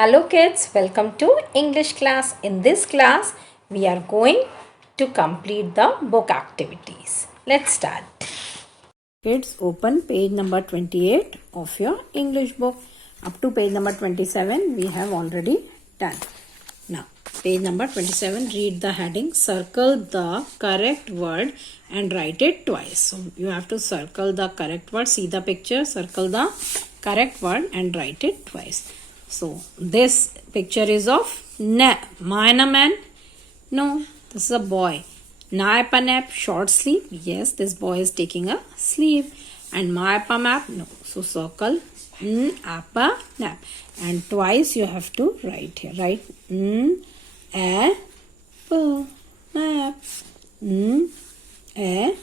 Hello kids, welcome to English class. In this class, we are going to complete the book activities. Let's start. Kids, open page number 28 of your English book. Up to page number 27, we have already done. Now, page number 27, read the heading, circle the correct word and write it twice. So, you have to circle the correct word, see the picture, circle the correct word and write it twice. So, this picture is of Mayana man. No, this is a boy. Napa nap, short sleep. Yes, this boy is taking a sleep. And Mapa map, no. So, circle Apa nap. And twice you have to write here. Write a p nap. A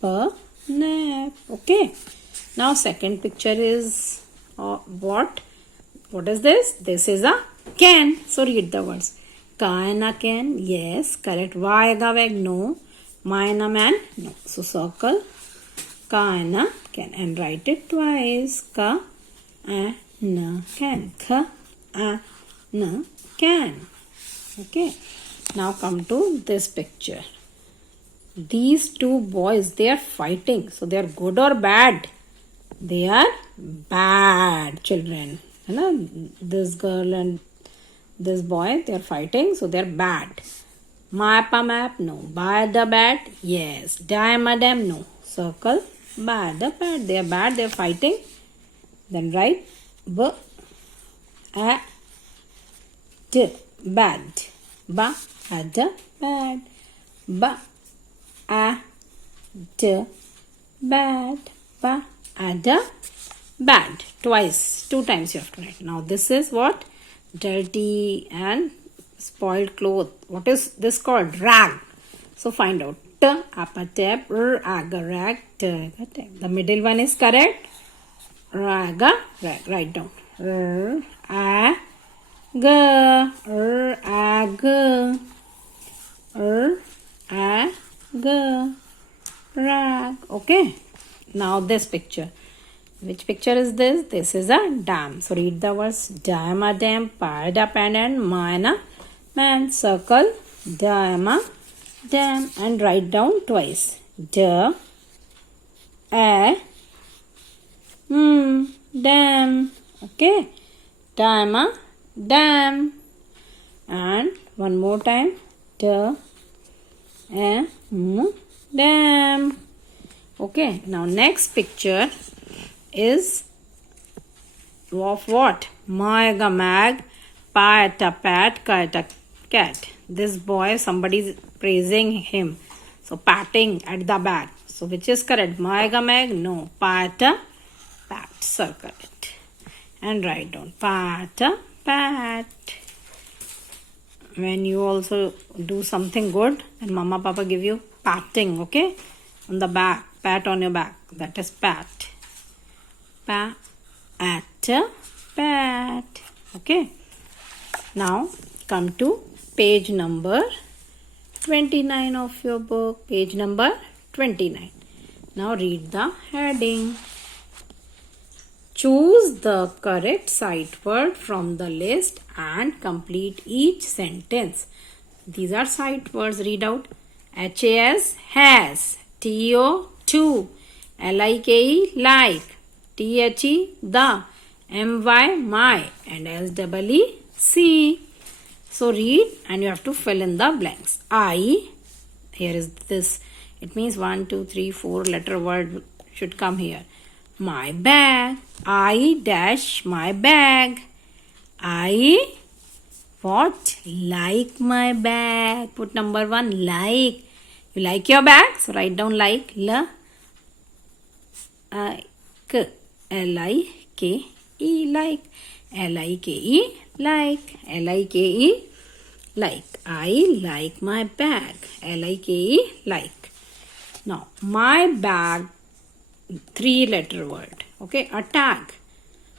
p nap. Okay. Now, second picture is what? What is this? This is a can. So read the words. Kaina can. Yes. Correct. Vaiga veg. No. Maina man. No. So circle. Kaina can. And write it twice. Ka. A. Na. Can. Ka. A. Na. Can. Okay. Now come to this picture. These two boys, they are fighting. So they are good or bad? They are bad children. This girl and this boy, they are fighting, so they are bad. Mapa map, no. Bad the bad, yes. Diamadam, no. Circle, bad the bad. They are bad, they are fighting. Then write b a d bad. Ba a d bad. Ba a d bad. Ba a d bad. Twice. 2 times you have to write. Now this is what? Dirty and spoiled cloth. What is this called? Rag. So find out. T, apa tab, aga rag, t, the middle one is correct. Raga, rag. Write down. A, g, a, g, a, g, rag. Okay. Now this picture. Which picture is this? This is a dam. So read the words. Dama dam, pada pan and mana man. Circle dama dam and write down twice. D a dam. Okay. Dama dam. And one more time. D a dam. Okay. Now next picture is of what? Maga mag, pata pat, kata cat. This boy, somebody is praising him. So patting at the back. So which is correct? Maga mag? No. Pata pat. Circle it. And write down. Pata pat. When you also do something good and mama papa give you patting, okay? On the back. Pat on your back. That is pat. At pat. Okay. Now come to page number 29 of your book. Page number 29. Now read the heading. Choose the correct sight word from the list and complete each sentence. These are sight words. Read out. H-A-S, has. T-O, to. L-I-K-E, like. T-H-E, the. M-Y, my. And S-E-E, C. So read and you have to fill in the blanks. I, here is this. It means 1, 2, 3, 4 letter word should come here. My bag. I dash my bag. I, what? Like my bag. Put number 1, like. You like your bag? So write down like. K. L-I-K-E, like. L-I-K-E, like. L-I-K-E, like. I like my bag. L-I-K-E, like. Now, my bag, 3 letter word. Okay, a tag.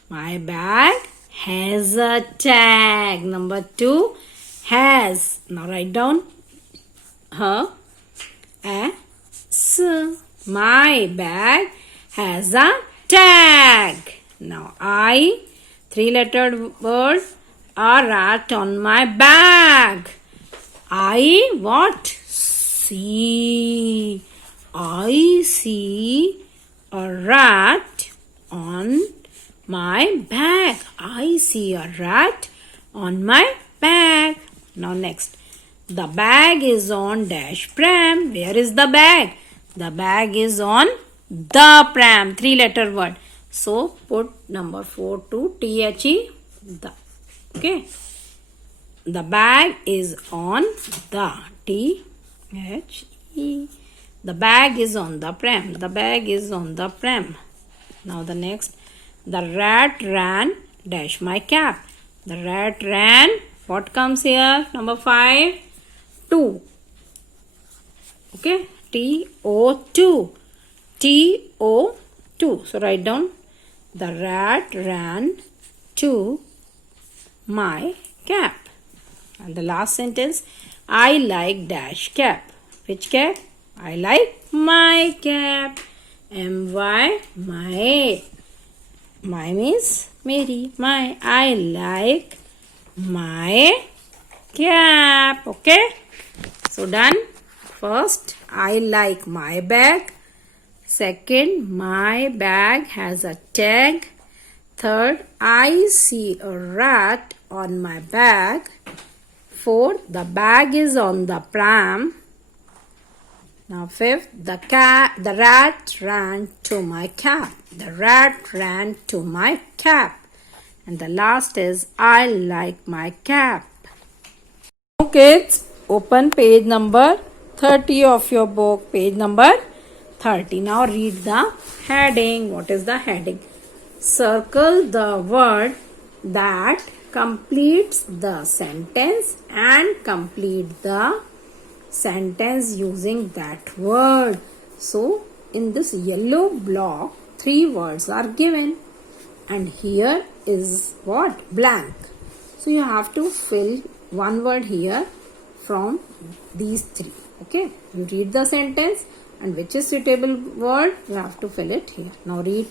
My bag has a tag. Number 2, has. Now, write down her, s. My bag has a tag. Now, I, 3-lettered word, a rat on my bag. I what? See. I see a rat on my bag. I see a rat on my bag. Now next. The bag is on dash pram. Where is the bag? The bag is on the pram. 3-letter word. So put number 4 to THE. The. Okay. The bag is on the THE. The bag is on the pram. The bag is on the pram. Now the next. The rat ran dash my cap. The rat ran. What comes here? Number 5. 2. Okay. TO2. TO2. So write down. The rat ran to my cap. And the last sentence. I like dash cap. Which cap? I like my cap. MY. My. My means Mary. My. I like my cap. Okay. So done. First, I like my bag. Second, my bag has a tag. Third, I see a rat on my bag. Fourth, the bag is on the pram. Now fifth, the rat ran to my cap. The rat ran to my cap. And the last is, I like my cap. Now kids, open page number 30 of your book. Page number 30. Now read the heading. What is the heading? Circle the word that completes the sentence and complete the sentence using that word. So in this yellow block 3 words are given and here is what? Blank. So you have to fill one word here from these 3. Okay, you read the sentence and which is suitable word you have to fill it here. Now read.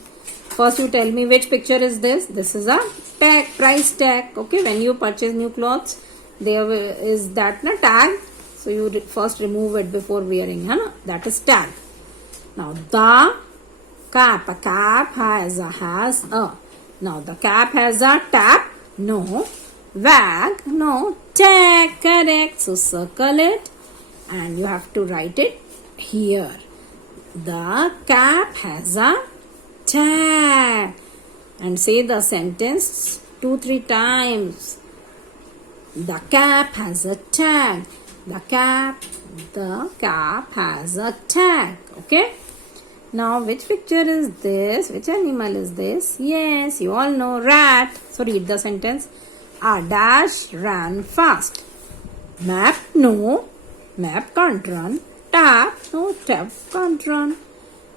First you tell me which picture is this. This is a tag, price tag. Okay, when you purchase new clothes there is that tag. So you first remove it before wearing. That is tag. Now the cap. A cap has a. Now the cap has a tap. No. Wag. No. Tag. Correct. So circle it and you have to write it here. The cap has a tag. And say the sentence 2-3 times. The cap has a tag. The cap has a tag. Okay. Now which picture is this? Which animal is this? Yes, you all know, rat. So read the sentence. A dash ran fast. Map, no. Map can't run. Tap, no. Tap can't run.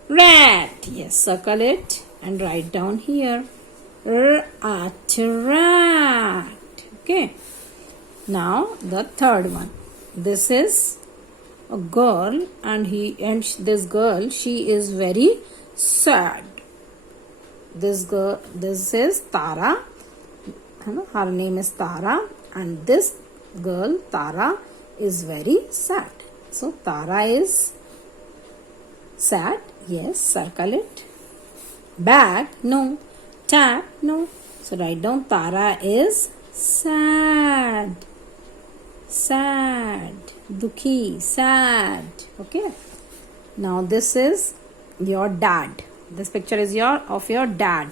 Rat. Yes, circle it and write down here. Rat. Okay. Now the third one. This is a girl and this girl, she is very sad. This is Tara. Her name is Tara and this girl Tara is very sad. So Tara is sad. Yes, circle it. Bag, no. Tap, no. So write down Tara is sad. Sad. Dukhi. Sad. Okay. Now this is your dad. This picture is of your dad.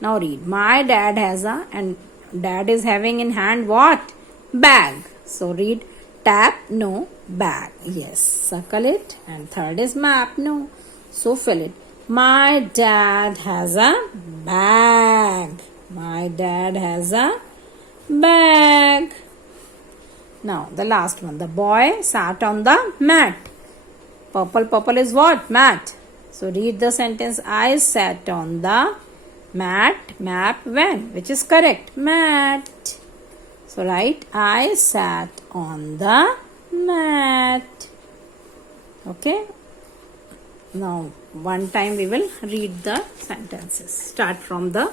Now read. My dad has and dad is having in hand what? Bag. So read. Tap, no. Bag. Yes. Circle it. And third is map, no. So fill it. My dad has a bag. My dad has a bag. Now the last one. The boy sat on the mat. Purple is what? Mat. So read the sentence. I sat on the mat. Map when? Which is correct? Mat. So write I sat on the mat. Okay. Now one time we will read the sentences. Start from the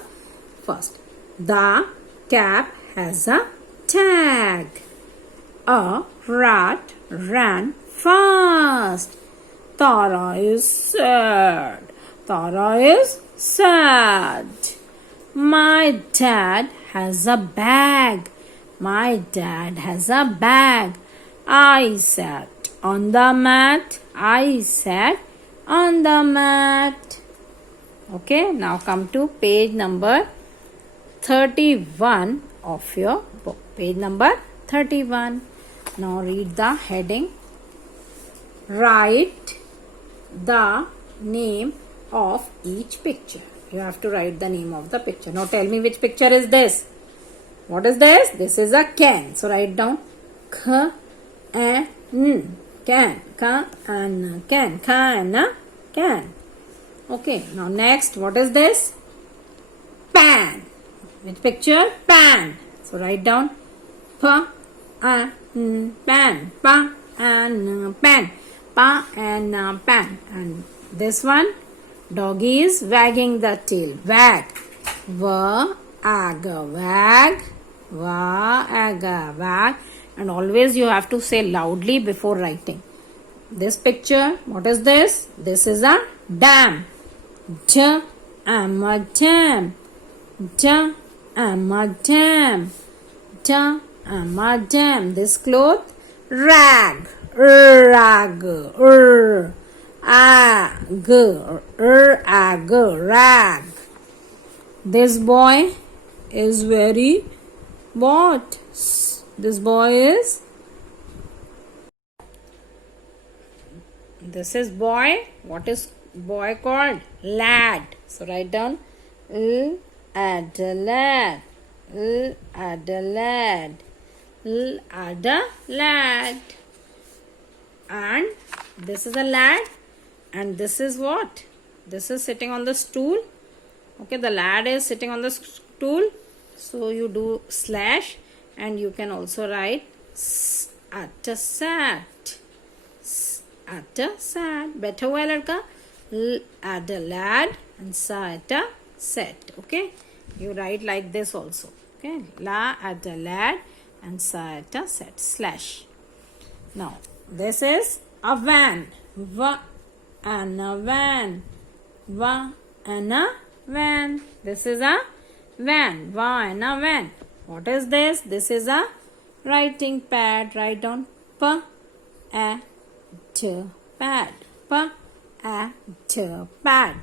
first. The cap has a tag. A rat ran fast. Tara is sad. Tara is sad. My dad has a bag. My dad has a bag. I sat on the mat. I sat on the mat. Okay, now come to page number 31 of your book. Page number 31. Now read the heading. Write the name of each picture. You have to write the name of the picture. Now tell me which picture is this. What is this? This is a can. So write down K A N. Can. K N. Can. K N. Can. Okay. Now next, what is this? Pan. Which picture? Pan. So write down P A N. Pan. Pa N. Pan. Pa and pan. And this one, doggy is wagging the tail. Wag. Va ag wag. Va ag wag. And always you have to say loudly before writing. This picture, what is this? This is a dam. J am a dam. J am a dam. J am a dam. This cloth, rag. Rag. Ag. Rag. This boy is very what? This boy is. This is boy. What is boy called? Lad. So write down add a lad. Add a lad. Add a lad. And this is a lad. And this is what? This is sitting on the stool. Okay, the lad is sitting on the stool. So you do slash. And you can also write at a sat. At a sat. Better हुआ लड़का. At a lad and sa at a set. Okay. You write like this also. Okay. La at a lad and sa at a set. Slash. Now this is a van. Va and a van. Va and a van. This is a van. Va and a van. What is this? This is a writing pad. Write down P A T pad. P A T pad.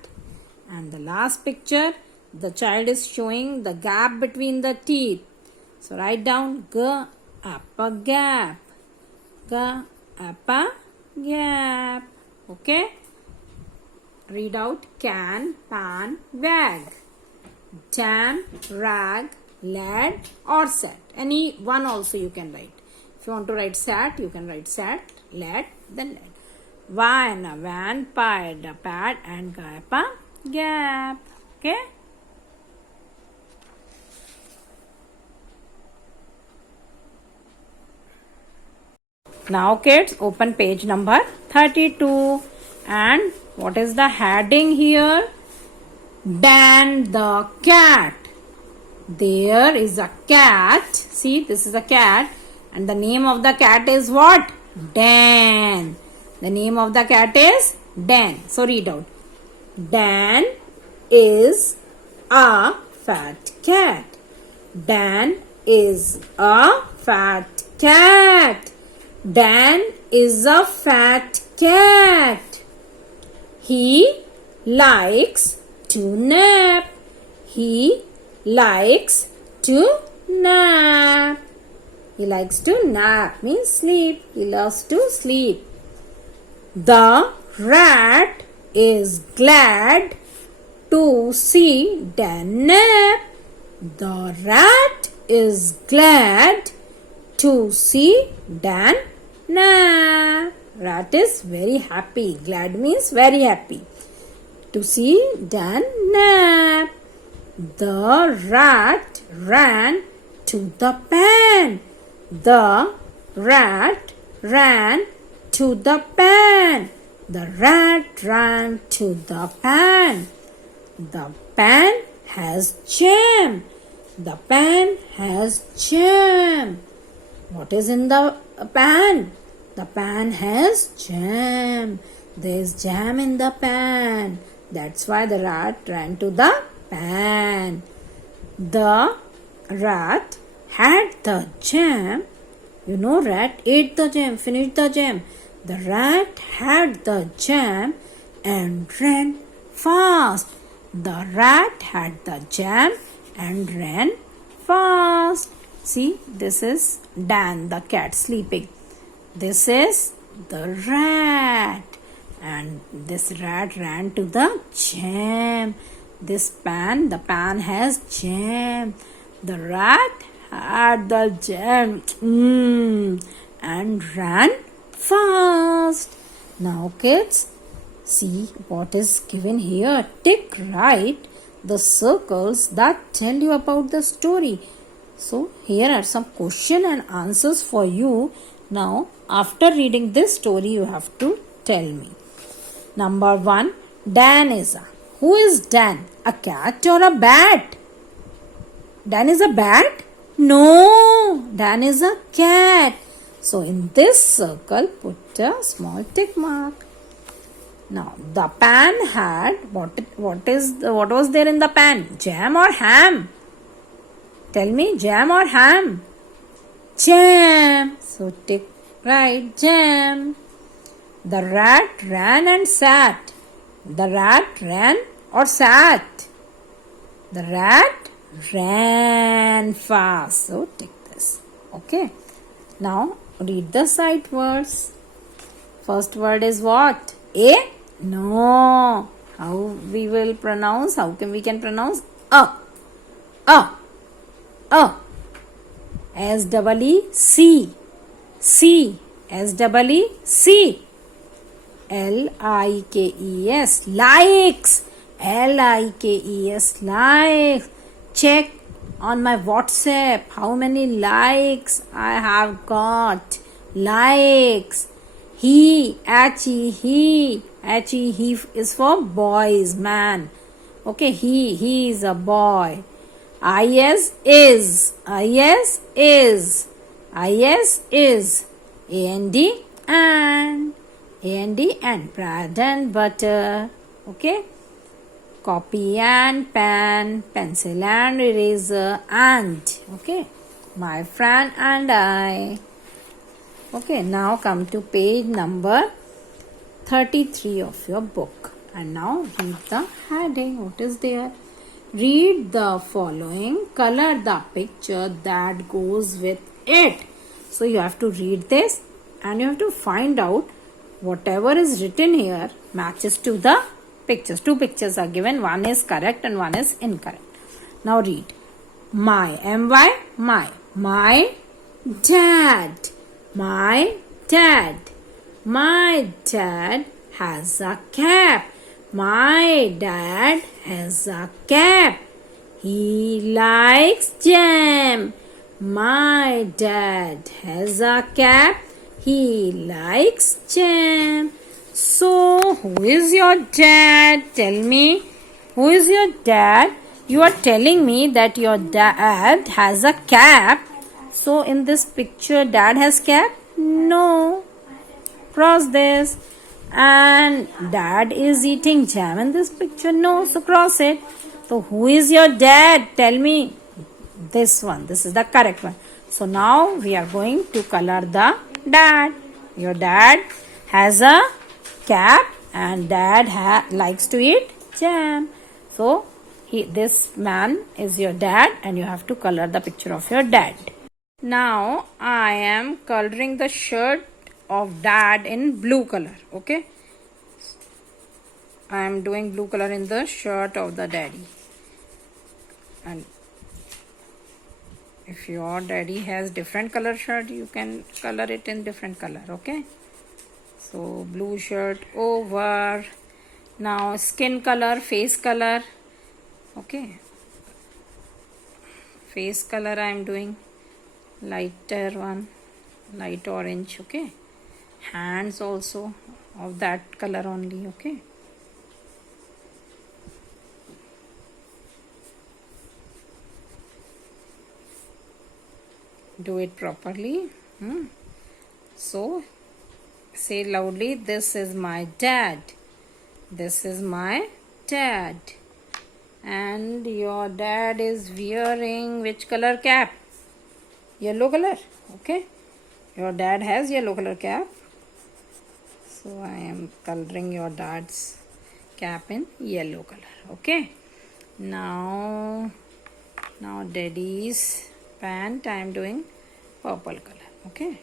And the last picture, the child is showing the gap between the teeth. So write down G up a gap. G up a gap. Okay. Read out can, pan, wag. Jam, rag, lad or sat. Any one also you can write. If you want to write sat, you can write sat, lad, then lad. Va and a van, pa and a pad, and gap a gap. Okay. Now kids, open page number 32. And what is the heading here? Dan the cat. There is a cat. See, this is a cat. And the name of the cat is what? Dan. The name of the cat is Dan. So read out. Dan is a fat cat. Dan is a fat cat. Dan is a fat cat. He likes to nap. He likes to nap. He likes to nap means sleep. He loves to sleep. The rat is glad to see Dan nap. The rat is glad to see Dan nap. Rat is very happy. Glad means very happy. To see Dan nap. The rat ran to the pan. The rat ran to the pan. The rat ran to the pan. The pan has jam. The pan has jam. What is in the pan? The pan has jam. There is jam in the pan. That's why the rat ran to the pan. The rat had the jam. You know, rat ate the jam, finished the jam. The rat had the jam and ran fast. The rat had the jam and ran fast. See, this is Dan, the cat, sleeping. This is the rat. And this rat ran to the jam. This pan, the pan has jam. The rat had the jam and ran fast. Now kids, see what is given here. Tick right the circles that tell you about the story. So here are some question and answers for you. Now after reading this story you have to tell me. Number 1, Dan is a. Who is Dan? A cat or a bat? Dan is a bat? No, Dan is a cat. So in this circle put a small tick mark. Now the pan had what was there in the pan? Jam or ham? Tell me, jam or ham? Jam. So tick right, jam. The rat ran and sat. The rat ran or sat? The rat ran fast. So tick this. Okay. Now read the sight words. First word is what? A? No. How we will pronounce? How can we pronounce? A. A. A. S-E-E-C. C. S-E-E-C. L-I-K-E-S. Likes. L-I-K-E-S. Likes. Check on my WhatsApp how many likes I have got. Likes. He. He is for boys, man. Okay, he is a boy. is. Is. And bread and butter. Okay. Copy and pen, pencil and eraser, and okay, my friend and I. Okay, now come to page number 33 of your book, and now read the heading. What is there? Read the following, color the picture that goes with it. So you have to read this and you have to find out whatever is written here matches to the pictures. Two pictures are given. One is correct and one is incorrect. Now read. My. M-Y. My. My dad. My dad. My dad has a cap. My dad has a cap. He likes jam. My dad has a cap. He likes jam. So, who is your dad? Tell me. Who is your dad? You are telling me that your dad has a cap. So, in this picture, dad has cap? No. Cross this. And dad is eating jam in this picture? No. So, cross it. So, who is your dad? Tell me. This one. This is the correct one. So, now we are going to color the dad. Your dad has a cap and dad likes to eat jam. So, this man is your dad and you have to color the picture of your dad. Now, I am coloring the shirt of dad in blue color. Okay. I am doing blue color in the shirt of the daddy. And if your daddy has different color shirt, you can color it in different color. Okay. So, blue shirt over. Now, skin color, face color. Okay. Face color I am doing lighter one, light orange. Okay. Hands also of that color only. Okay. Do it properly. So, say loudly, this is my dad. This is my dad. And your dad is wearing which color cap? Yellow color. Okay. Your dad has yellow color cap. So I am coloring your dad's cap in yellow color. Okay. Now daddy's pant I am doing purple color. Okay.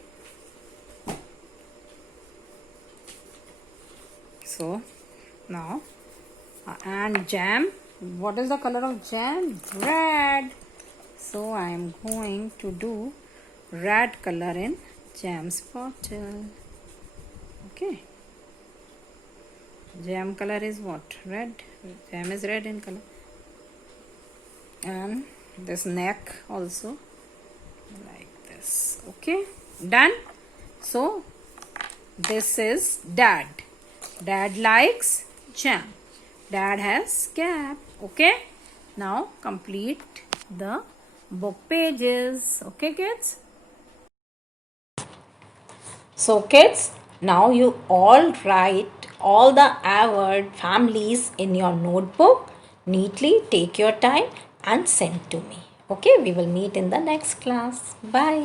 So now and jam. What is the color of jam? Red. So I am going to do red color in jam's bottle. Okay. Jam color is what? Red. Jam is red in color. And this neck also like this. Okay. Done. So this is dad. Dad likes jam. Dad has cap. Okay. Now complete the book pages. Okay, kids. So kids, now you all write all the award families in your notebook. Neatly take your time and send to me. Okay, we will meet in the next class. Bye.